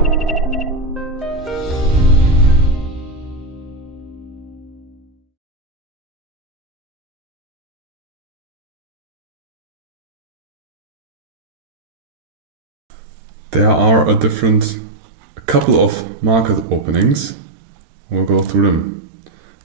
There are a couple of market openings. We'll go through them.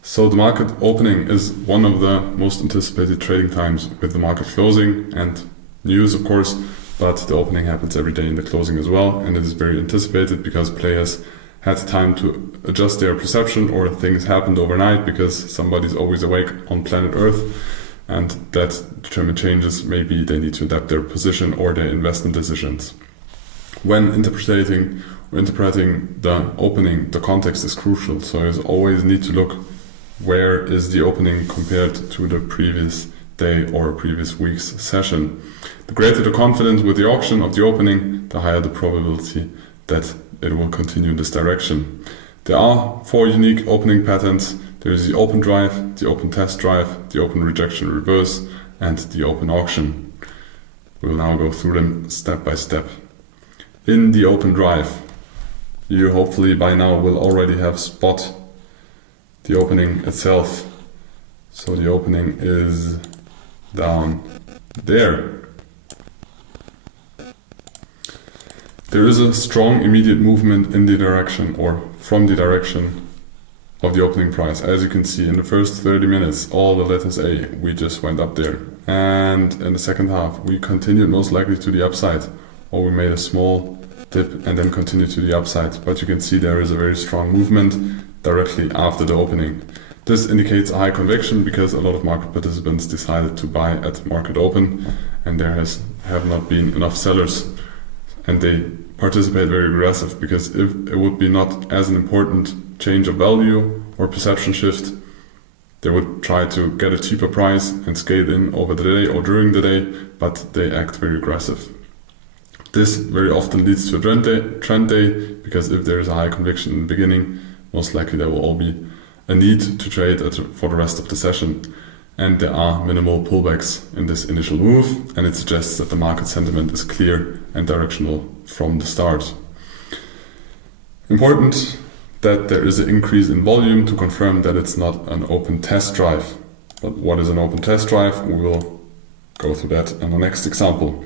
So the market opening is one of the most anticipated trading times with the market closing and news, of course, but the opening happens every day in the closing as well, and it is very anticipated because players had time to adjust their perception, or things happened overnight because somebody's always awake on planet Earth, and that determine changes. Maybe they need to adapt their position or their investment decisions. When interpreting the opening, the context is crucial, so you always need to look where is the opening compared to the previous day or previous week's session. The greater the confidence with the auction of the opening, the higher the probability that it will continue in this direction. There are 4 unique opening patterns. There is the open drive, the open test drive, the open rejection reverse, and the open auction. We will now go through them step by step. In the open drive, you hopefully by now will already have spot the opening itself. So the opening is down there. There is a strong immediate movement in the direction or from the direction of the opening price. As you can see, in the first 30 minutes, all the letters A, we just went up there. And in the second half, we continued most likely to the upside, or we made a small dip and then continued to the upside. But you can see there is a very strong movement directly after the opening. This indicates a high conviction because a lot of market participants decided to buy at market open, and there have not been enough sellers, and they participate very aggressive, because if it would be not as an important change of value or perception shift, they would try to get a cheaper price and scale in over the day or during the day, but they act very aggressive. This very often leads to a trend day, because if there is a high conviction in the beginning, most likely there will all be a need to trade for the rest of the session. And there are minimal pullbacks in this initial move, and it suggests that the market sentiment is clear and directional from the start. Important that there is an increase in volume to confirm that it's not an open test drive. But what is an open test drive? We will go through that in the next example.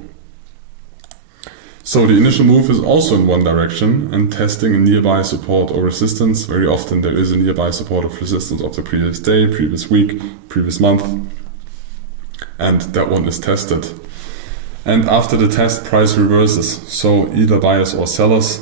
So the initial move is also in one direction and testing a nearby support or resistance. Very often there is a nearby support or resistance of the previous day, previous week, previous month, and that one is tested. And after the test, price reverses. So either buyers or sellers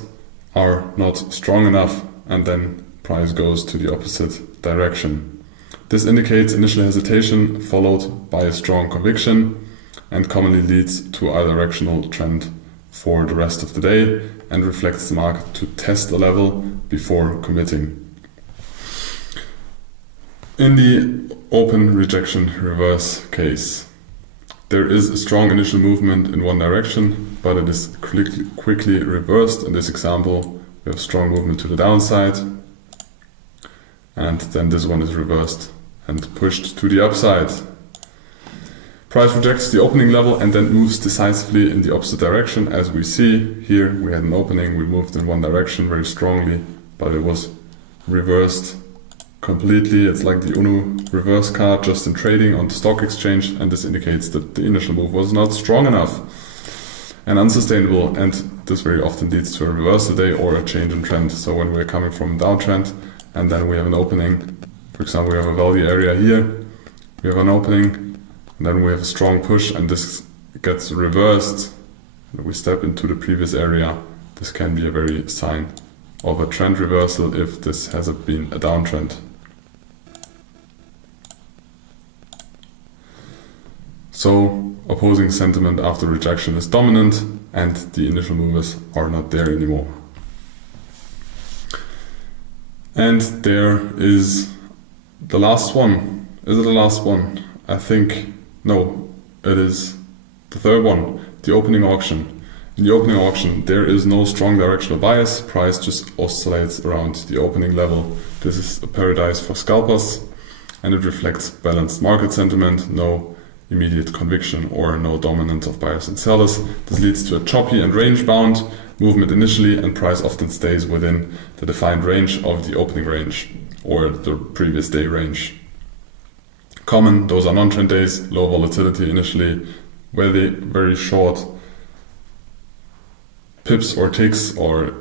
are not strong enough, and then price goes to the opposite direction. This indicates initial hesitation followed by a strong conviction, and commonly leads to a directional trend for the rest of the day, and reflects the market to test a level before committing. In the open rejection reverse case, there is a strong initial movement in one direction, but it is quickly reversed. In this example, we have strong movement to the downside, and then this one is reversed and pushed to the upside. Price rejects the opening level and then moves decisively in the opposite direction. As we see here, we had an opening, we moved in one direction very strongly, but it was reversed completely. It's like the UNO reverse card just in trading on the stock exchange, and this indicates that the initial move was not strong enough and unsustainable, and this very often leads to a reversal day or a change in trend. So when we're coming from a downtrend and then we have an opening, for example, we have a value area here, we have an opening, and then we have a strong push, and this gets reversed. We step into the previous area. This can be a very sign of a trend reversal if this has been a downtrend. So opposing sentiment after rejection is dominant, and the initial movers are not there anymore. And there is the last one. Is it the last one? I think no, it is the third one, the opening auction. In the opening auction, there is no strong directional bias. Price just oscillates around the opening level. This is a paradise for scalpers, and it reflects balanced market sentiment, no immediate conviction or no dominance of buyers and sellers. This leads to a choppy and range bound movement initially, and price often stays within the defined range of the opening range or the previous day range. Common, those are non-trend days, low volatility initially, very short pips or ticks, or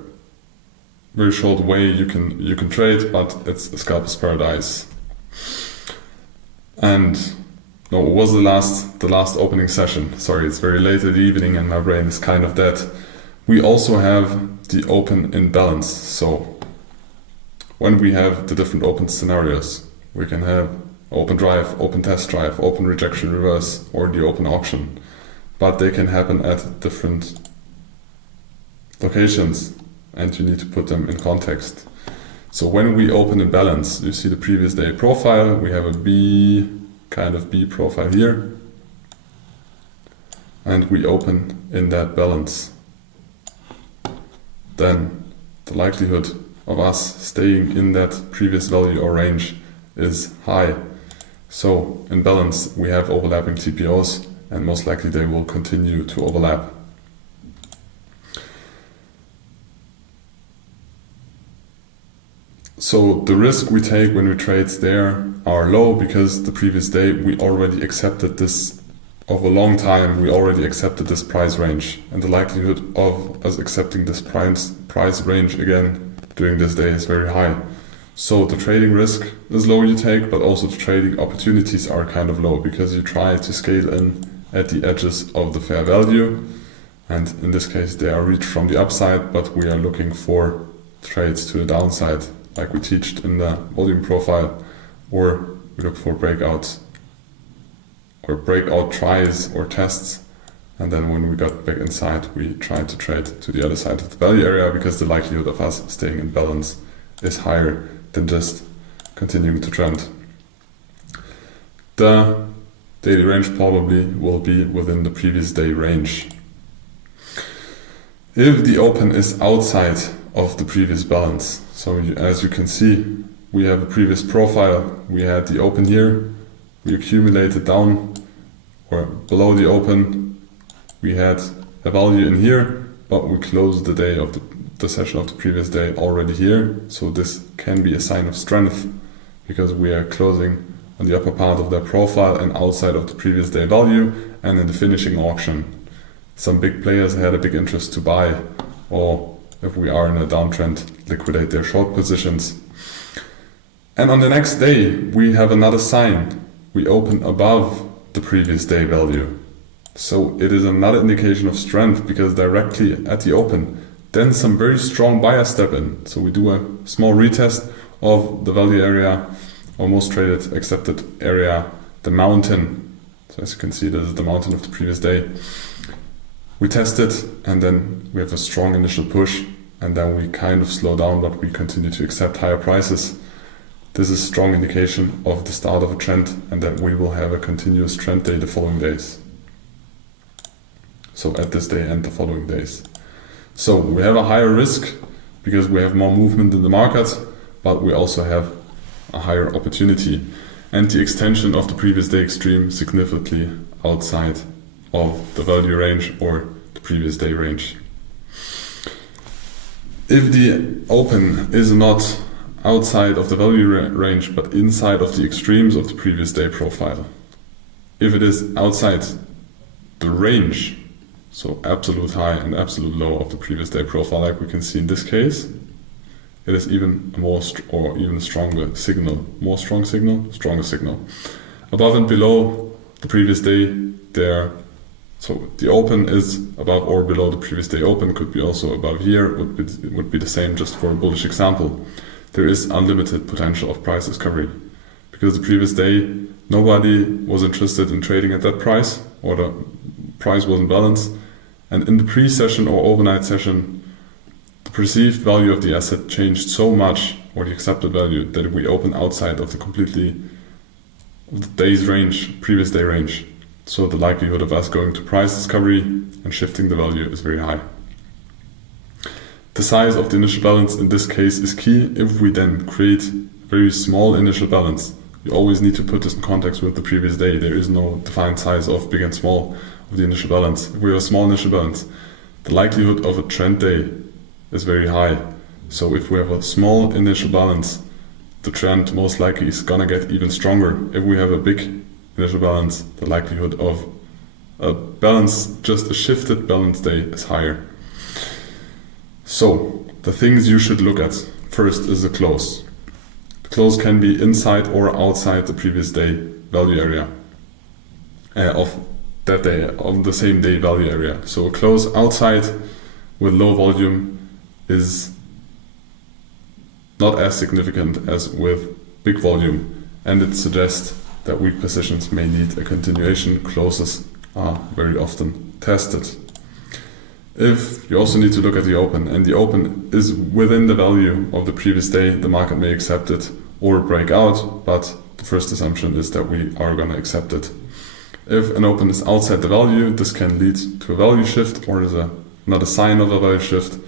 very short way you can trade, but it's a scalper's paradise. And no, it was the last opening session. Sorry, it's very late in the evening and my brain is kind of dead. We also have the open in balance. So when we have the different open scenarios, we can have open drive, open test drive, open rejection reverse, or the open auction. But they can happen at different locations and you need to put them in context. So when we open in balance, you see the previous day profile, we have a B profile here, and we open in that balance. Then the likelihood of us staying in that previous value or range is high. So in balance we have overlapping TPOs and most likely they will continue to overlap. So the risk we take when we trade there are low because the previous day we already accepted this, over a long time we already accepted this price range, and the likelihood of us accepting this price range again during this day is very high. So the trading risk is low you take, but also the trading opportunities are kind of low because you try to scale in at the edges of the fair value, and in this case they are reached from the upside, but we are looking for trades to the downside, like we teached in the volume profile, or we look for breakouts or breakout tries or tests, and then when we got back inside we try to trade to the other side of the value area because the likelihood of us staying in balance is higher than just continuing to trend. The daily range probably will be within the previous day range. If the open is outside of the previous balance, so as you can see, we have a previous profile, we had the open here, we accumulated down or below the open, we had a value in here, but we closed the day of the session of the previous day already here, so this can be a sign of strength because we are closing on the upper part of that profile and outside of the previous day value. And in the finishing auction, some big players had a big interest to buy, or if we are in a downtrend, liquidate their short positions. And on the next day we have another sign, we open above the previous day value, so it is another indication of strength because directly at the open then some very strong buyers step in. So we do a small retest of the value area, or most traded accepted area, the mountain. So as you can see, this is the mountain of the previous day. We test it and then we have a strong initial push, and then we kind of slow down, but we continue to accept higher prices. This is a strong indication of the start of a trend and that we will have a continuous trend day the following days. So at this day and the following days. So we have a higher risk because we have more movement in the market, but we also have a higher opportunity and the extension of the previous day extreme significantly outside of the value range or the previous day range. If the open is not outside of the value range but inside of the extremes of the previous day profile, if it is outside the range, so absolute high and absolute low of the previous day profile, like we can see in this case, it is even a more or even stronger signal, stronger signal. Above and below the previous day there, so the open is above or below the previous day open, could be also above here, would be the same just for a bullish example. There is unlimited potential of price discovery because the previous day nobody was interested in trading at that price, or the price was in balance, and in the pre-session or overnight session the perceived value of the asset changed so much, or the accepted value, that we open outside of the day's range, previous day range. So the likelihood of us going to price discovery and shifting the value is very high. The size of the initial balance in this case is key. If we then create a very small initial balance, you always need to put this in context with the previous day. There is no defined size of big and small of the initial balance. If we have a small initial balance, the likelihood of a trend day is very high. So if we have a small initial balance, the trend most likely is gonna get even stronger. If we have a big initial balance, the likelihood of a balance, just a shifted balance day, is higher. So the things you should look at first is the close. The close can be inside or outside the previous day value area of that day, on the same day value area. So a close outside with low volume is not as significant as with big volume, and it suggests that weak positions may need a continuation. Closes are very often tested. If you also need to look at the open, and the open is within the value of the previous day, the market may accept it or break out, but the first assumption is that we are going to accept it. If an open is outside the value, this can lead to a value shift, or is not a sign of a value shift,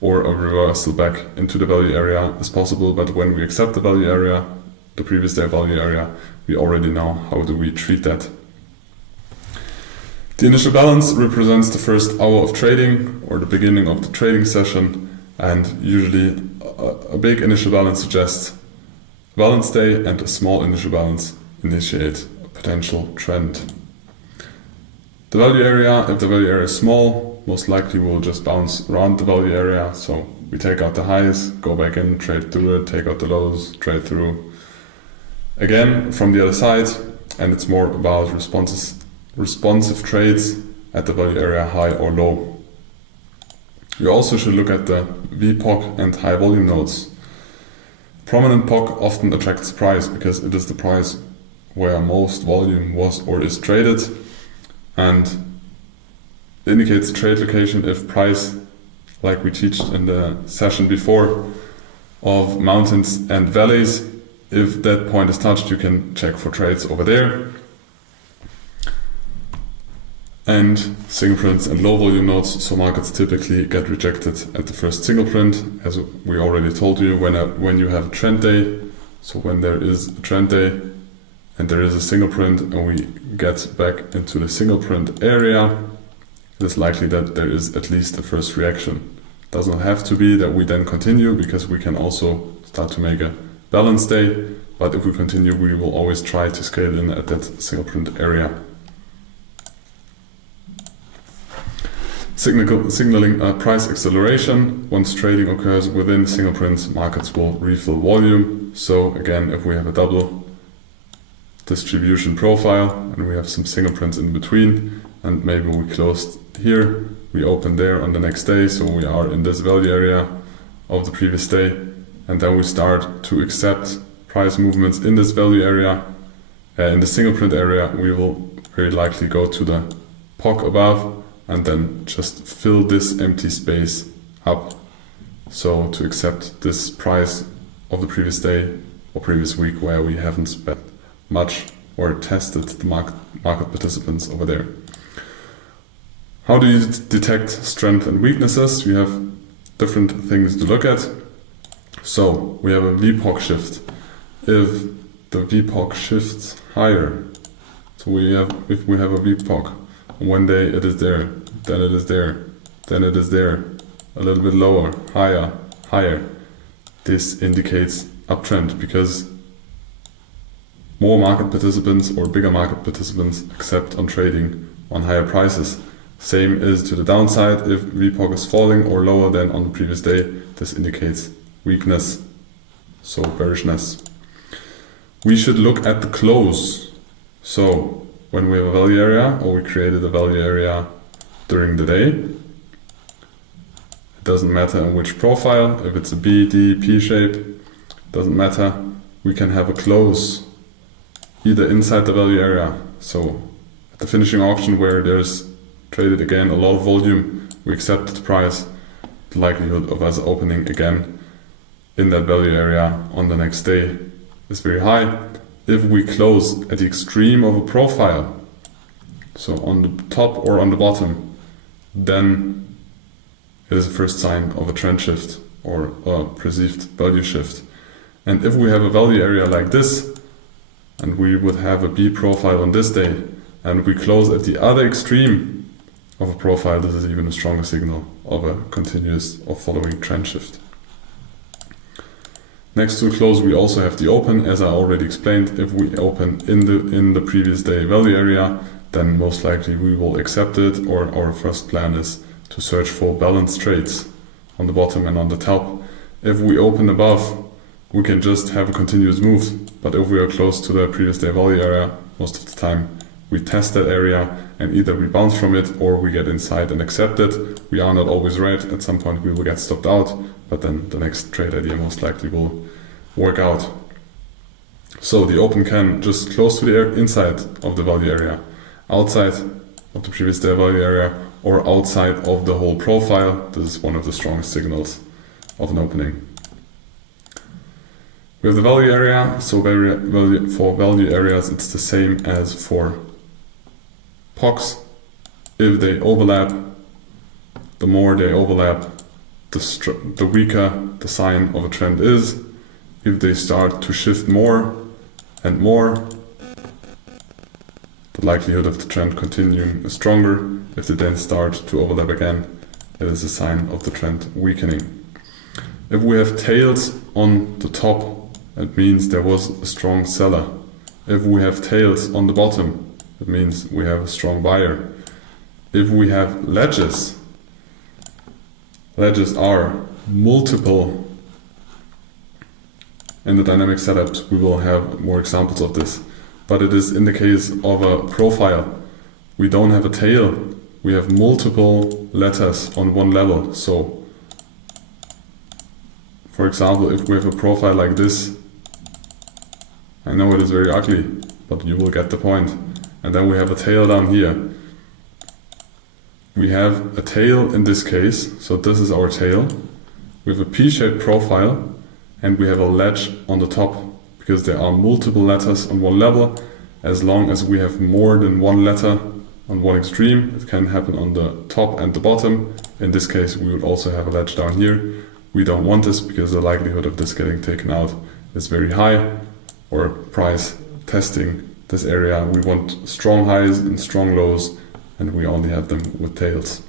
or a reversal back into the value area is possible. But when we accept the value area, the previous day value area, we already know how do we treat that. The initial balance represents the first hour of trading or the beginning of the trading session, and usually a big initial balance suggests a balance day, and a small initial balance initiates a potential trend. The value area, if the value area is small, most likely we'll just bounce around the value area. So we take out the highs, go back in, trade through it, take out the lows, trade through again from the other side, and it's more about responsive trades at the value area high or low. You also should look at the VPOC and high volume nodes. Prominent POC often attracts price because it is the price where most volume was or is traded, and indicates trade location if price, like we teach in the session before, of mountains and valleys, if that point is touched, you can check for trades over there. And single prints and low volume nodes, so markets typically get rejected at the first single print, as we already told you, when you have a trend day. So when there is a trend day and there is a single print and we get back into the single print area, it is likely that there is at least a first reaction. It does not have to be that we then continue, because we can also start to make a balance day, but if we continue, we will always try to scale in at that single print area. Signaling a price acceleration. Once trading occurs within single prints, markets will refill volume. So again, if we have a double distribution profile and we have some single prints in between, and maybe we closed here, we open there on the next day, so we are in this value area of the previous day, and then we start to accept price movements in this value area. In the single print area, we will very likely go to the POC above and then just fill this empty space up. So to accept this price of the previous day or previous week where we haven't spent much or tested the market participants over there. How do you detect strength and weaknesses? We have different things to look at. So we have a VPOC shift. If the VPOC shifts higher, so if we have a VPOC, one day it is there, then it is there, then it is there, a little bit lower, higher, higher. This indicates uptrend, because more market participants or bigger market participants accept on trading on higher prices. Same is to the downside. If VPOC is falling or lower than on the previous day, this indicates weakness, so bearishness. We should look at the close. So when we have a value area, or we created a value area during the day, it doesn't matter in which profile, if it's a B, D, P shape, doesn't matter. We can have a close either inside the value area. So at the finishing auction where there's traded again a lot of volume, we accept the price, the likelihood of us opening again in that value area on the next day is very high. If we close at the extreme of a profile, so on the top or on the bottom, then it is the first sign of a trend shift or a perceived value shift. And if we have a value area like this, and we would have a B profile on this day, and we close at the other extreme of a profile, this is even a stronger signal of a continuous or following trend shift. Next to close, we also have the open. As I already explained, if we open in the previous day value area, then most likely we will accept it, or our first plan is to search for balanced trades on the bottom and on the top. If we open above, we can just have a continuous move, but if we are close to the previous day value area, most of the time we test that area and either we bounce from it or we get inside and accept it. We are not always right. At some point we will get stopped out, but then the next trade idea most likely will work out. So the open can just close to the inside of the value area, outside of the previous day value area, or outside of the whole profile. This is one of the strongest signals of an opening. We have the value area, so for value areas it's the same as for POCs. If they overlap, the more they overlap, the weaker the sign of a trend is. If they start to shift more and more, the likelihood of the trend continuing is stronger. If they then start to overlap again, it is a sign of the trend weakening. If we have tails on the top, it means there was a strong seller. If we have tails on the bottom, it means we have a strong buyer. If we have ledges are multiple. In the dynamic setups, we will have more examples of this. But it is in the case of a profile. We don't have a tail. We have multiple letters on one level. So, for example, if we have a profile like this, I know it is very ugly, but you will get the point. And then we have a tail down here. We have a tail in this case, so this is our tail. We have a P-shaped profile, and we have a ledge on the top, because there are multiple letters on one level. As long as we have more than one letter on one extreme, it can happen on the top and the bottom. In this case, we would also have a ledge down here. We don't want this because the likelihood of this getting taken out is very high, or price testing this area. We want strong highs and strong lows, and we only have them with tails.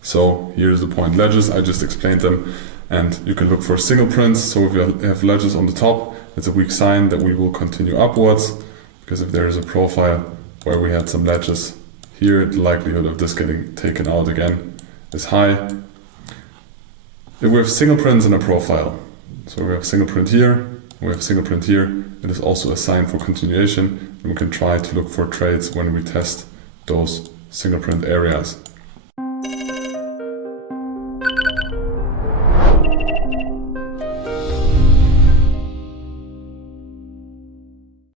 So here's the point. Ledges, I just explained them, and you can look for single prints. So if you have ledges on the top, it's a weak sign that we will continue upwards, because if there is a profile where we had some ledges here, the likelihood of this getting taken out again is high. If we have single prints in a profile, so we have single print here, we have single print here, it is also a sign for continuation, and we can try to look for trades when we test those single print areas.